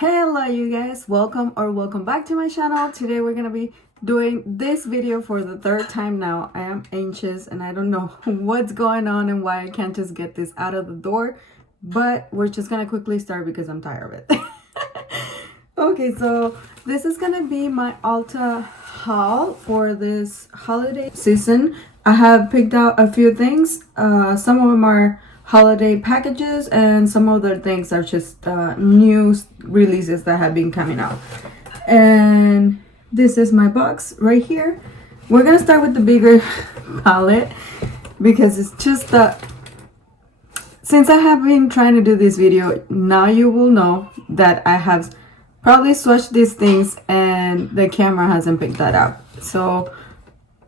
Hello you guys, welcome back to my channel. Today we're gonna be doing this video for the third time now. I am anxious and I don't know what's going on and why I can't just get this out of the door, but we're just gonna quickly start because I'm tired of it. Okay, so this is gonna be my Ulta haul for this holiday season. I have picked out a few things. Some of them are holiday packages and some other things are just new releases that have been coming out. And this is my box right here. We're gonna start with the bigger palette because it's just since I have been trying to do this video, now you will know that I have probably swatched these things and the camera hasn't picked that up. So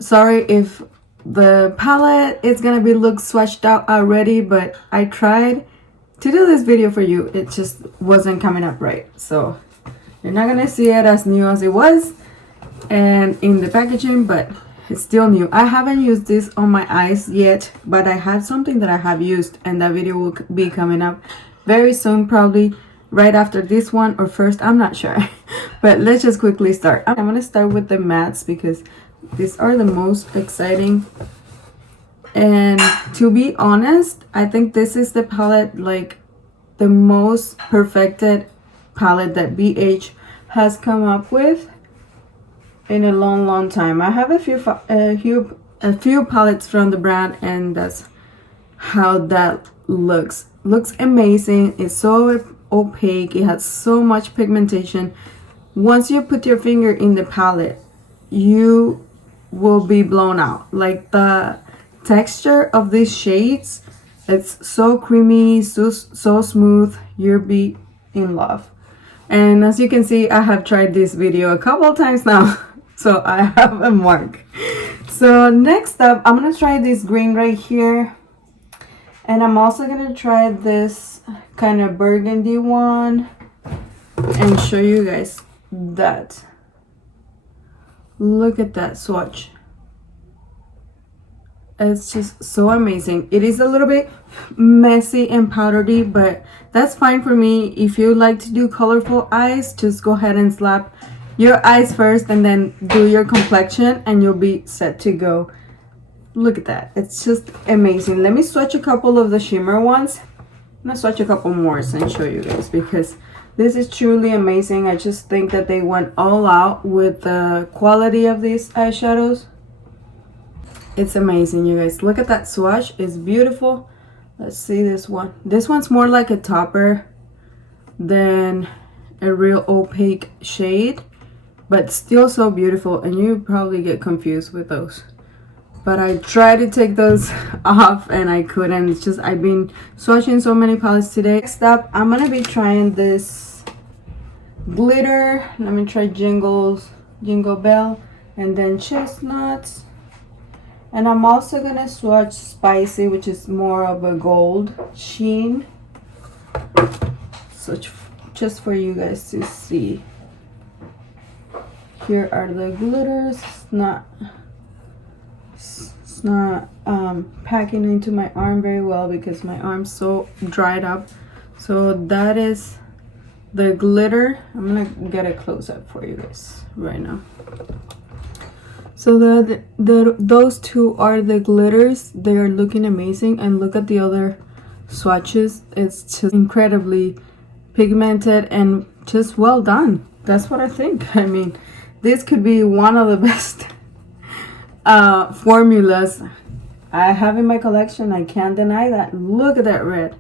sorry if the palette is gonna be look swatched out already, but I tried to do this video for you. It just wasn't coming up right, so you're not gonna see it as new as it was and in the packaging, but it's still new. I haven't used this on my eyes yet, but I have something that I have used and that video will be coming up very soon, probably right after this one or first, I'm not sure. But let's just quickly start. I'm gonna start with the mattes because these are the most exciting, and to be honest, I think this is the palette, like the most perfected palette that BH has come up with in a long time. I have a few palettes from the brand and that's how that looks amazing. It's so opaque, it has so much pigmentation. Once you put your finger in the palette, you will be blown out. Like the texture of these shades, it's so creamy, so smooth. You'll be in love. And as you can see, I have tried this video a couple of times now, so I have a mark. So next up, I'm gonna try this green right here, and I'm also gonna try this kind of burgundy one and show you guys that. Look at that swatch. It's just so amazing. It is a little bit messy and powdery, but that's fine for me. If you like to do colorful eyes, just go ahead and slap your eyes first and then do your complexion and you'll be set to go. Look at that. It's just amazing. Let me swatch a couple of the shimmer ones. I'm gonna swatch a couple more and show you guys because this is truly amazing. I just think that they went all out with the quality of these eyeshadows. It's amazing, you guys. Look at that swatch. It's beautiful. Let's see this one. This one's more like a topper than a real opaque shade, but still so beautiful, and you probably get confused with those. But I tried to take those off and I couldn't. It's just I've been swatching so many palettes today. Next up, I'm gonna be trying this glitter. Let me try Jingle Bell and then Chestnuts. And I'm also gonna swatch Spicy, which is more of a gold sheen. So just for you guys to see. Here are the glitters. It's not packing into my arm very well because my arm's so dried up. So that is the glitter. I'm gonna get a close-up for you guys right now. So those two are the glitters. They are looking amazing, and look at the other swatches. It's just incredibly pigmented and just well done. That's what I think. I mean, this could be one of the best formulas I have in my collection. I can't deny that. Look at that red.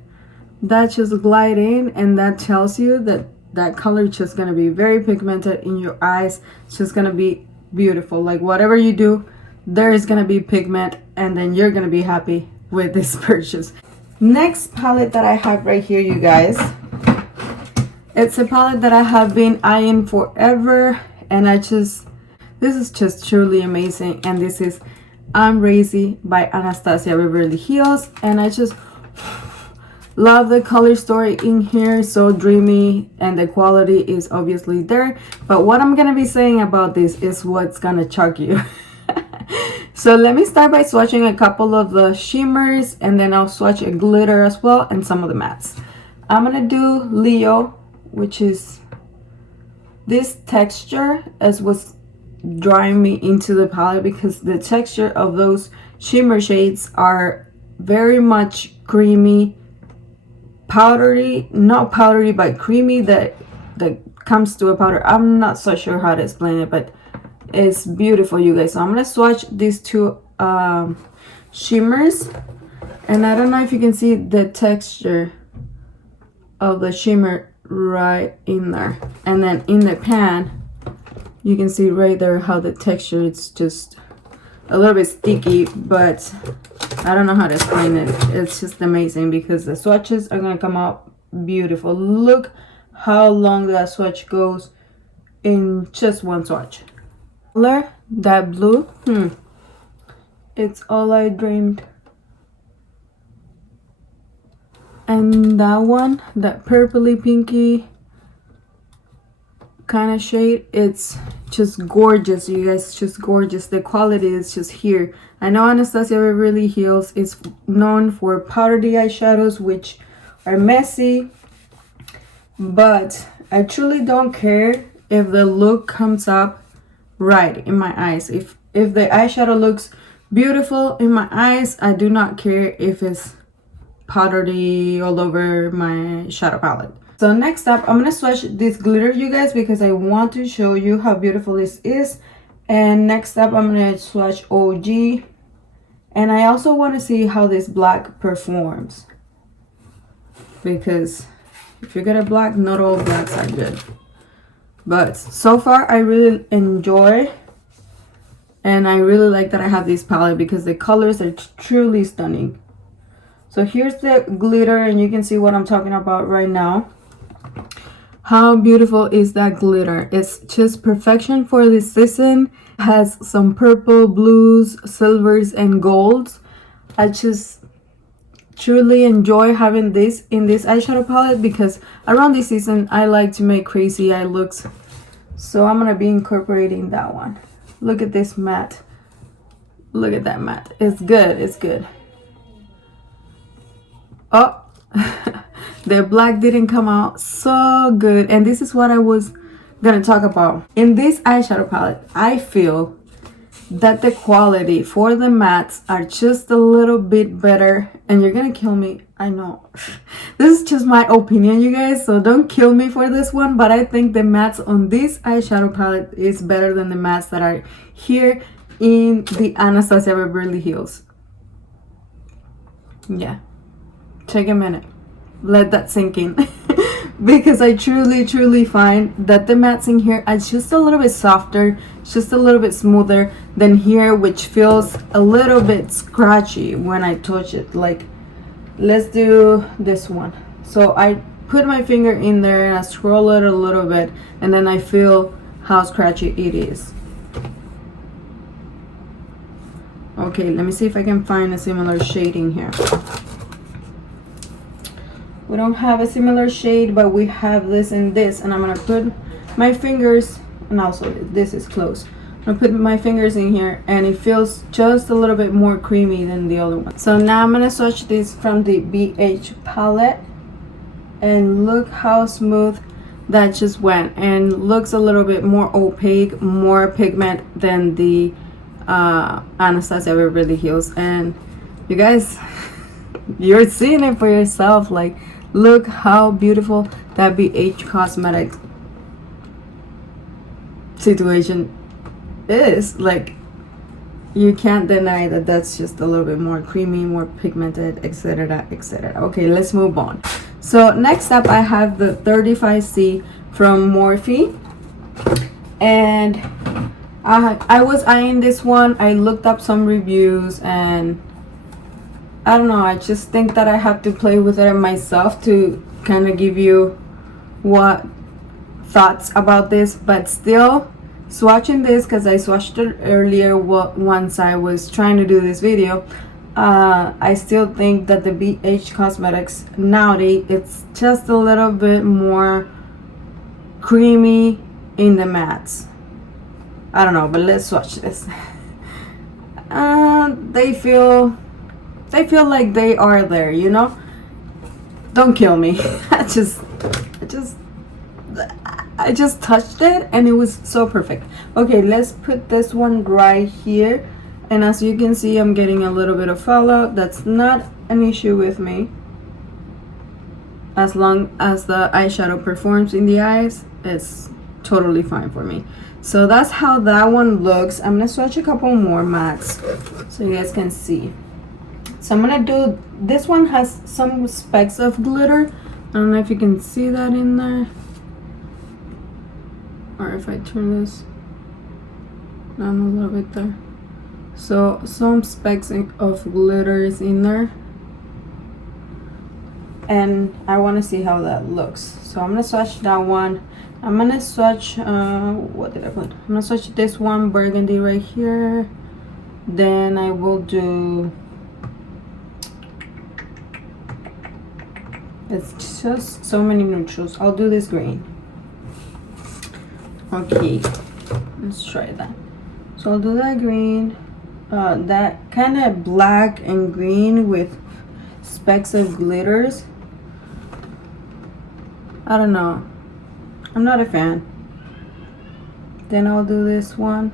That just glide in, and that tells you that that color is just gonna be very pigmented in your eyes. It's just gonna be beautiful. Like whatever you do, there is gonna be pigment, and then you're gonna be happy with this purchase. Next palette that I have right here, you guys, it's a palette that I have been eyeing forever, and this is just truly amazing. And this is I'm Crazy by Anastasia Beverly Hills, and I just love the color story in here. So dreamy, and the quality is obviously there, but what I'm gonna be saying about this is what's gonna shock you. So let me start by swatching a couple of the shimmers, and then I'll swatch a glitter as well and some of the mattes. I'm gonna do Leo, which is this texture is what's drawing me into the palette, because the texture of those shimmer shades are very much creamy, powdery, not powdery but creamy, that comes to a powder. I'm not so sure how to explain it, but it's beautiful, you guys. So I'm gonna swatch these two shimmers, and I don't know if you can see the texture of the shimmer right in there, and then in the pan you can see right there how the texture, it's just a little bit sticky, but I don't know how to explain it. It's just amazing because the swatches are gonna come out beautiful. Look how long that swatch goes in just one swatch. Color, that blue, it's all I dreamed. And that one, that purpley pinky kind of shade, it's just gorgeous, you guys. Just gorgeous. The quality is just here. I know Anastasia Beverly Hills is known for powdery eyeshadows, which are messy, but I truly don't care if the look comes up right in my eyes. If the eyeshadow looks beautiful in my eyes, I do not care if it's powdery all over my shadow palette. So next up, I'm gonna swatch this glitter, you guys, because I want to show you how beautiful this is. And next up, I'm gonna swatch OG, and I also want to see how this black performs, because if you get a black, not all blacks are good. But so far I really enjoy, and I really like that I have this palette because the colors are truly stunning. So here's the glitter, and you can see what I'm talking about right now. How beautiful is that glitter? It's just perfection for this season. It has some purple, blues, silvers, and golds. I just truly enjoy having this in this eyeshadow palette, because around this season I like to make crazy eye looks. So I'm gonna be incorporating that one. Look at this matte. Look at that matte. It's good. It's good. Oh, the black didn't come out so good, and this is what I was gonna talk about. In this eyeshadow palette, I feel that the quality for the mattes are just a little bit better, and you're gonna kill me, I know. This is just my opinion, you guys, so don't kill me for this one, but I think the mattes on this eyeshadow palette is better than the mattes that are here in the Anastasia Beverly Hills. Yeah, take a minute, let that sink in. Because I truly find that the mattes in here are just a little bit softer, just a little bit smoother than here, which feels a little bit scratchy when I touch it. Like, let's do this one. So I put my finger in there and I scroll it a little bit, and then I feel how scratchy it is. Okay, let me see if I can find a similar shading here. We don't have a similar shade, but we have this and this, and I'm gonna put my fingers, and also this is close. I'm gonna put my fingers in here, and it feels just a little bit more creamy than the other one. So now I'm gonna swatch this from the BH palette, and look how smooth that just went, and looks a little bit more opaque, more pigment than the Anastasia Beverly Hills. And you guys, you're seeing it for yourself. Like, look how beautiful that BH Cosmetics situation is. Like, you can't deny that that's just a little bit more creamy, more pigmented, etc, etc. Okay, let's move on. So next up, I have the 35C from Morphe, and I was eyeing this one. I looked up some reviews, and I don't know, I just think that I have to play with it myself to kind of give you what thoughts about this. But still, swatching this, because I swatched it earlier once I was trying to do this video, I still think that the BH Cosmetics Naughty, it's just a little bit more creamy in the mattes. I don't know, but let's swatch this. They feel like they are there, you know? Don't kill me. I I just touched it and it was so perfect. Okay, let's put this one right here. And as you can see, I'm getting a little bit of fallout. That's not an issue with me. As long as the eyeshadow performs in the eyes, it's totally fine for me. So that's how that one looks. I'm gonna swatch a couple more mattes so you guys can see. So I'm gonna do, this one has some specks of glitter. I don't know if you can see that in there. Or if I turn this down a little bit there. So some specks of glitter is in there. And I want to see how that looks. So I'm gonna swatch that one. I'm gonna swatch, what did I put? I'm gonna swatch this one, burgundy right here. Then I will do, it's just so many neutrals. I'll do this green. Okay, let's try that. So I'll do that green, that kind of black and green with specks of glitters. I don't know, I'm not a fan. Then I'll do this one.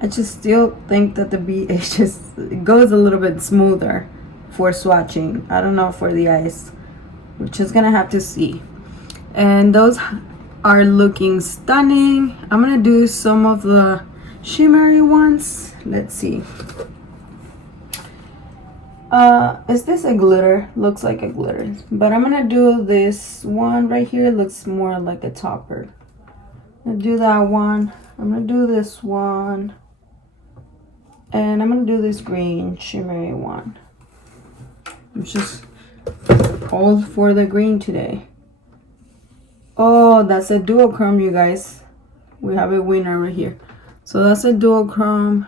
I just still think that the BH just goes a little bit smoother for swatching. I don't know for the eyes. We're just gonna have to see. And those are looking stunning. I'm gonna do some of the shimmery ones. Let's see. Is this a glitter? Looks like a glitter, but I'm gonna do this one right here. Looks more like a topper. I'm gonna do that one. I'm gonna do this one, and I'm gonna do this green shimmery one. I'm just all for the green today. Oh, that's a duochrome, you guys. We have a winner right here. So that's a duochrome.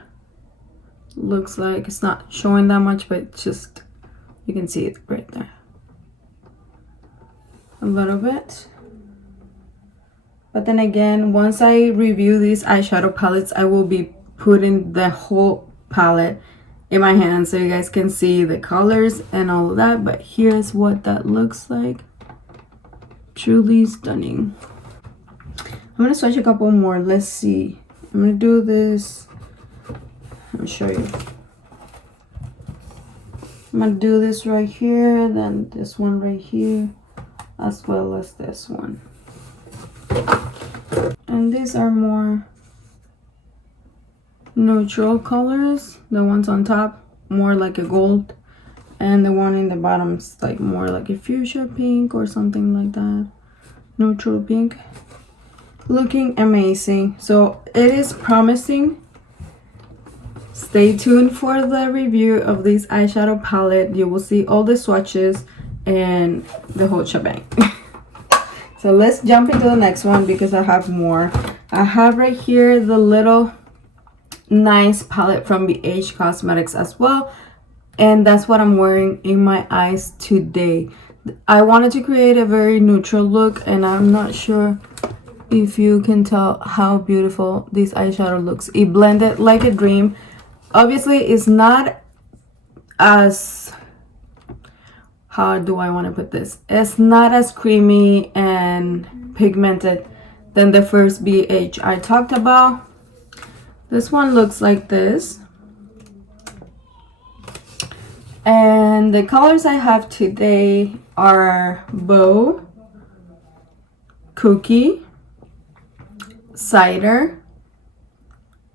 Looks like it's not showing that much, but it's just, you can see it right there. A little bit. But then again, once I review these eyeshadow palettes, I will be putting the whole palette in my hand so you guys can see the colors and all of that. But here's what that looks like. Truly stunning. I'm gonna swatch a couple more. Let's see. I'm gonna do this. Let me show you. I'm gonna do this right here, then this one right here, as well as this one. And these are more neutral colors. The ones on top more like a gold, and the one in the bottom is like more like a fuchsia pink or something like that. Neutral pink. Looking amazing. So it is promising. Stay tuned for the review of this eyeshadow palette. You will see all the swatches and the whole shebang. So let's jump into the next one because I have more. I have right here the little nice palette from BH Cosmetics as well, and that's what I'm wearing in my eyes today. I wanted to create a very neutral look, and I'm not sure if you can tell how beautiful this eyeshadow looks. It blended like a dream. Obviously it's not as, how do I want to put this, it's not as creamy and pigmented than the first BH I talked about. This one looks like this, and the colors I have today are Bow, Cookie, Cider,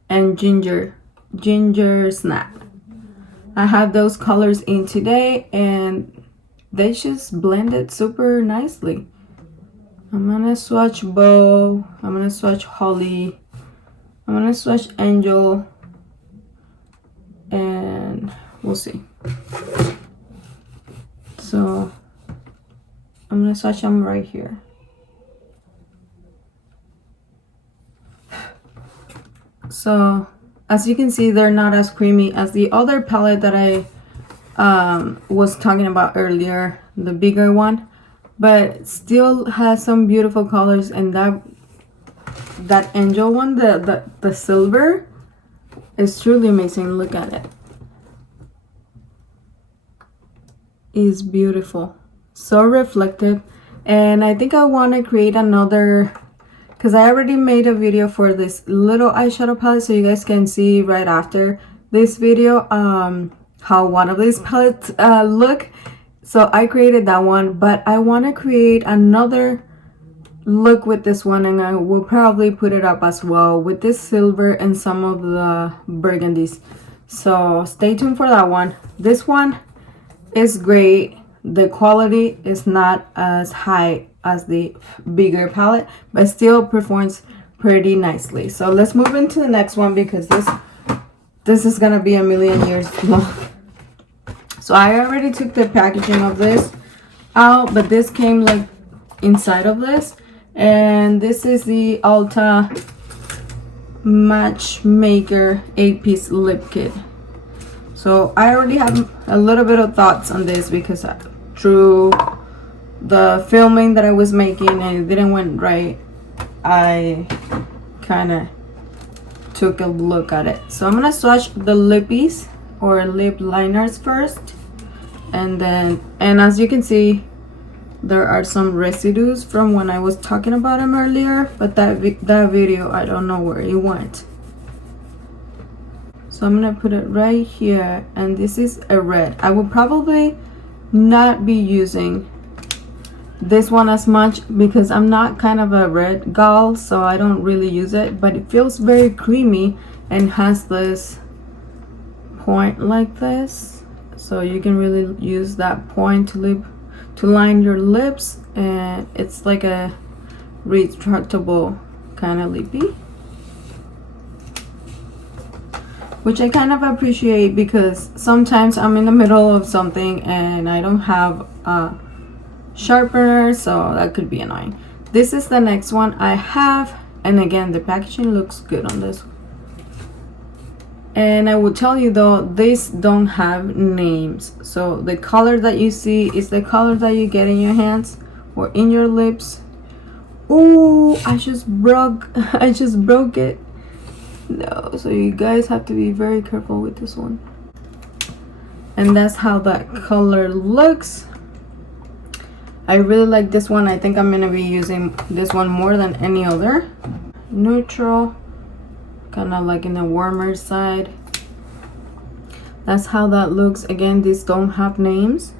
and Ginger Snap. I have those colors in today, and they just blended super nicely. I'm gonna swatch Bow, I'm gonna swatch Holly, I'm gonna swatch Angel, and we'll see. So I'm gonna swatch them right here. So as you can see, they're not as creamy as the other palette that I was talking about earlier, the bigger one, but still has some beautiful colors. And that Angel one, the silver, is truly amazing. Look at it. It's beautiful, so reflective. And I think I want to create another, because I already made a video for this little eyeshadow palette, so you guys can see right after this video how one of these palettes look. So I created that one, but I want to create another look with this one, and I will probably put it up as well with this silver and some of the burgundies. So stay tuned for that one. This one is great. The quality is not as high as the bigger palette, but still performs pretty nicely. So let's move into the next one, because this is gonna be a million years long. So I already took the packaging of this out, but this came like inside of this. And this is the Ulta Matchmaker 8-piece lip kit. So I already have a little bit of thoughts on this, because through the filming that I was making and it didn't went right, I kind of took a look at it. So I'm gonna swatch the lippies or lip liners first, and as you can see, there are some residues from when I was talking about them earlier, but that video, I don't know where it went. So I'm gonna put it right here, and this is a red. I will probably not be using this one as much because I'm not kind of a red gal, so I don't really use it, but it feels very creamy and has this point like this, so you can really use that point to line your lips, and it's like a retractable kind of lippy, which I kind of appreciate, because sometimes I'm in the middle of something and I don't have a sharpener, so that could be annoying. This is the next one I have, and again, the packaging looks good on this. And I will tell you though, these don't have names, so the color that you see is the color that you get in your hands or in your lips. Oh, I just broke it. No, so you guys have to be very careful with this one. And that's how that color looks. I really like this one. I think I'm gonna be using this one more than any other. Neutral, kind of like in the warmer side. That's how that looks. Again, these don't have names.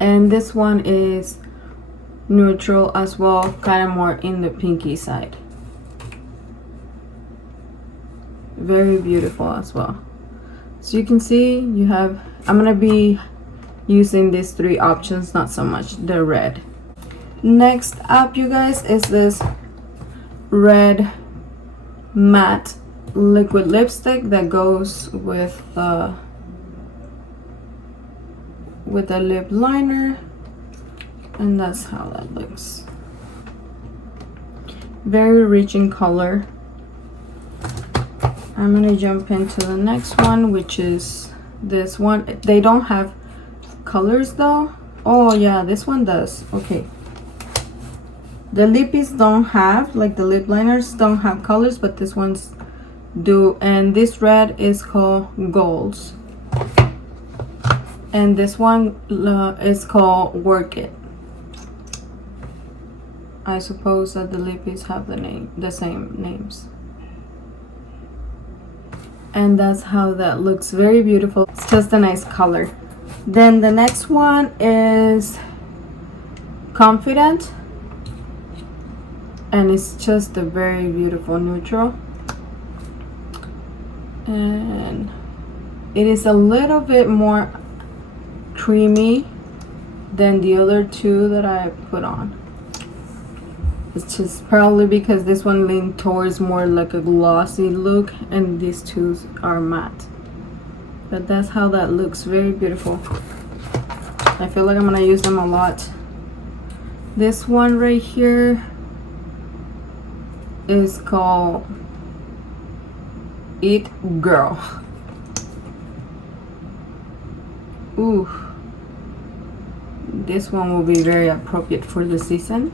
And this one is neutral as well, kind of more in the pinky side. Very beautiful as well. So you can see you have, I'm gonna be using these three options, not so much the red. Next up, you guys, is this red matte liquid lipstick that goes with the lip liner, and that's how that looks. Very rich in color. I'm gonna jump into the next one, which is this one. They don't have colors though. Oh yeah, this one does. Okay, the lippies don't have, like the lip liners don't have colors, but this one's do. And this red is called Golds, and this one is called Work It. I suppose that the lippies have the same names. And that's how that looks. Very beautiful. It's just a nice color. Then the next one is Confident, and it's just a very beautiful neutral, and it is a little bit more creamy than the other two that I put on. It's just probably because this one leaned towards more like a glossy look, and these two are matte. But that's how that looks. Very beautiful. I feel like I'm gonna use them a lot. This one right here is called It Girl. Ooh, this one will be very appropriate for the season.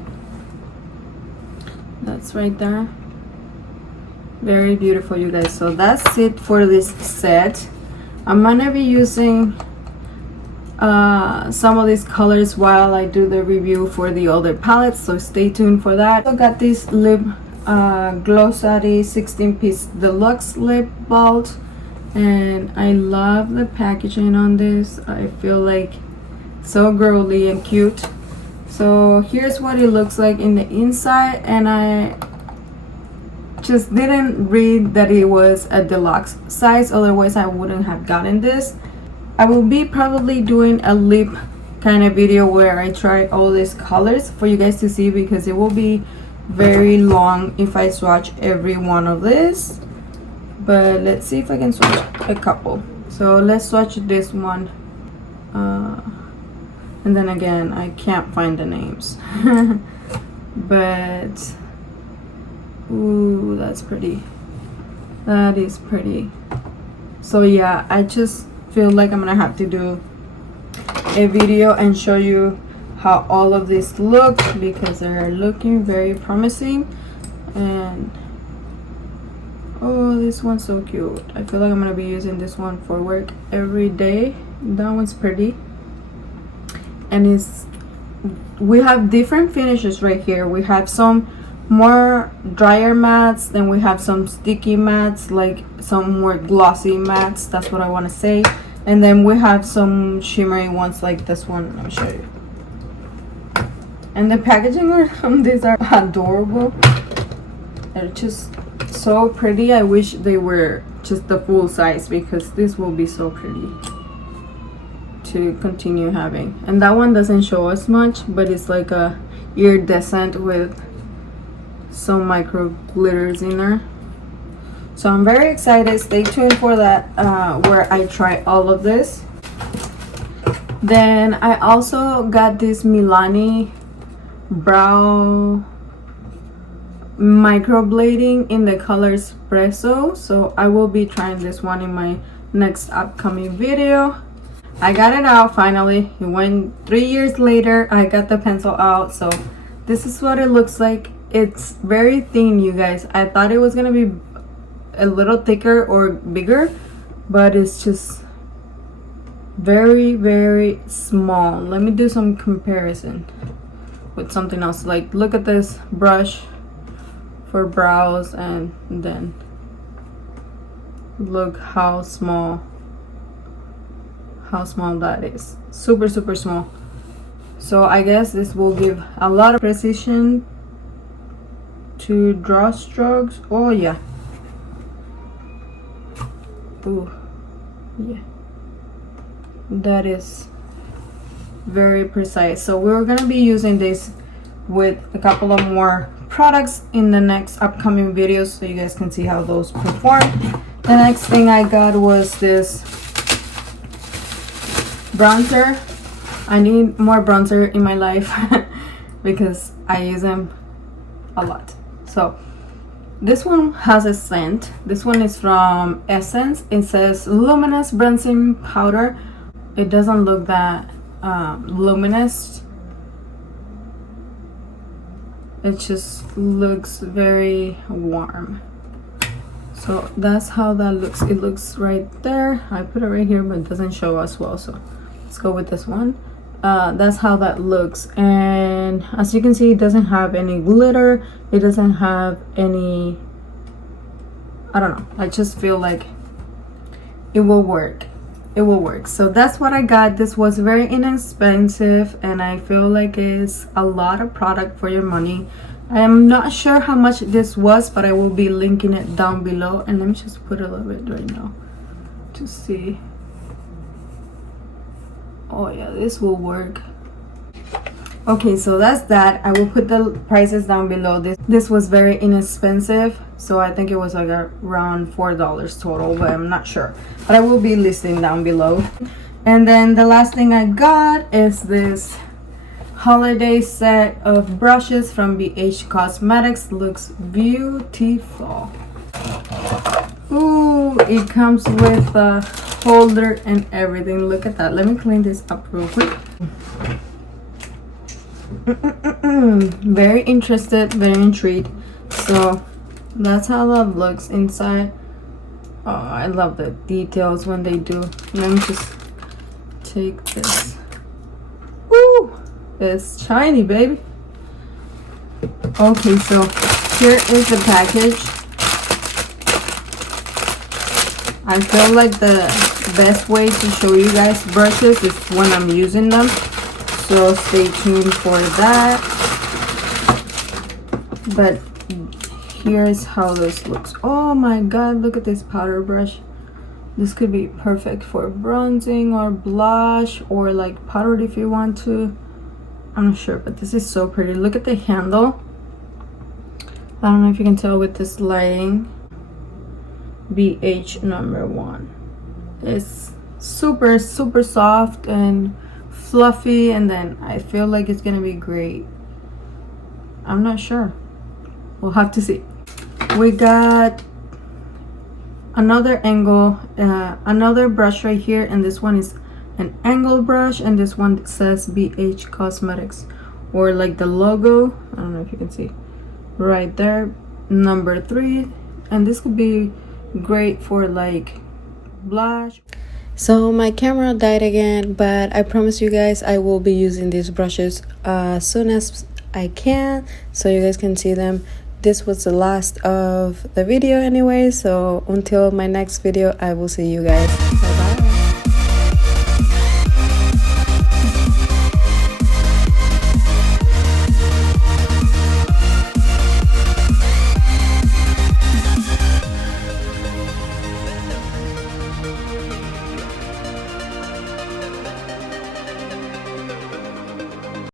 That's right there. Very beautiful, you guys. So that's it for this set. I'm gonna be using some of these colors while I do the review for the other palettes, so stay tuned for that. I got this lip Glossary 16-piece deluxe lip balm, and I love the packaging on this. I feel like so girly and cute. So here's what it looks like in the inside, and I just didn't read that it was a deluxe size, otherwise I wouldn't have gotten this. I will be probably doing a lip kind of video where I try all these colors for you guys to see, because it will be very long if I swatch every one of this. But let's see if I can swatch a couple. So let's swatch this one, and then again I can't find the names. But ooh, that's pretty. That is pretty. So yeah, I just feel like I'm gonna have to do a video and show you how all of this look, because they're looking very promising. And oh, this one's so cute. I feel like I'm gonna be using this one for work every day. That one's pretty, and we have different finishes right here. We have some more drier mattes, then we have some sticky mattes, like some more glossy mattes, that's what I want to say, and then we have some shimmery ones like this one. Let me show you. And the packaging on these are adorable. They're just so pretty. I wish they were just the full size, because this will be so pretty to continue having. And that one doesn't show as much, but it's like a iridescent with some micro glitters in there. So I'm very excited. Stay tuned for that, where I try all of this. Then I also got this Milani brow microblading in the color espresso, so I will be trying this one in my next upcoming video. I got it out finally. It went 3 years later. I got the pencil out, so this is what it looks like. It's very thin, you guys. I thought it was gonna be a little thicker or bigger, but it's just very, very small. Let me do some comparison with something else. Like, look at this brush for brows, and then look how small that is. Super, super small. So I guess this will give a lot of precision to draw strokes. Oh yeah. Ooh, yeah, that is very precise. So we're gonna be using this with a couple of more products in the next upcoming videos, so you guys can see how those perform. The next thing I got was this bronzer. I need more bronzer in my life because I use them a lot. So this one has a scent. This one is from Essence. It says Luminous Bronzing Powder. It doesn't look that luminous. It just looks very warm. So that's how that looks. It looks right there. I put it right here, but it doesn't show as well. So let's go with this one. That's how that looks. And as you can see, it doesn't have any glitter. It doesn't have any, I don't know. I just feel like it will work. It will work. So that's what I got. This was very inexpensive, and I feel like it's a lot of product for your money. I am not sure how much this was, but I will be linking it down below. And let me just put a little bit right now to see. Oh yeah, this will work. Okay, so that's that. I will put the prices down below. This was very inexpensive, so I think it was like around $4 total, but I'm not sure. But I will be listing down below. And then the last thing I got is this holiday set of brushes from BH Cosmetics. Looks beautiful. Ooh, it comes with a holder and everything. Look at that. Let me clean this up real quick. Very interested, very intrigued. So that's how that looks inside. Oh, I love the details when they do. Let me just take this. Woo! It's shiny, baby. Okay, so here is the package. I feel like the best way to show you guys brushes is when I'm using them. So stay tuned for that. But here's how this looks. Oh my god, look at this powder brush. This could be perfect for bronzing or blush or like powdered if you want to. I'm not sure, but this is so pretty. Look at the handle. I don't know if you can tell with this lighting. BH number 1. It's super soft and fluffy, and then I feel like it's gonna be great. I'm not sure. We'll have to see. We got another angle, another brush right here, and this one is an angle brush, and this one says BH Cosmetics, or like the logo. I don't know if you can see right there, number 3, and this could be great for like blush. So my camera died again, but I promise you guys I will be using these brushes as soon as I can, so you guys can see them. This was the last of the video anyway, so until my next video, I will see you guys.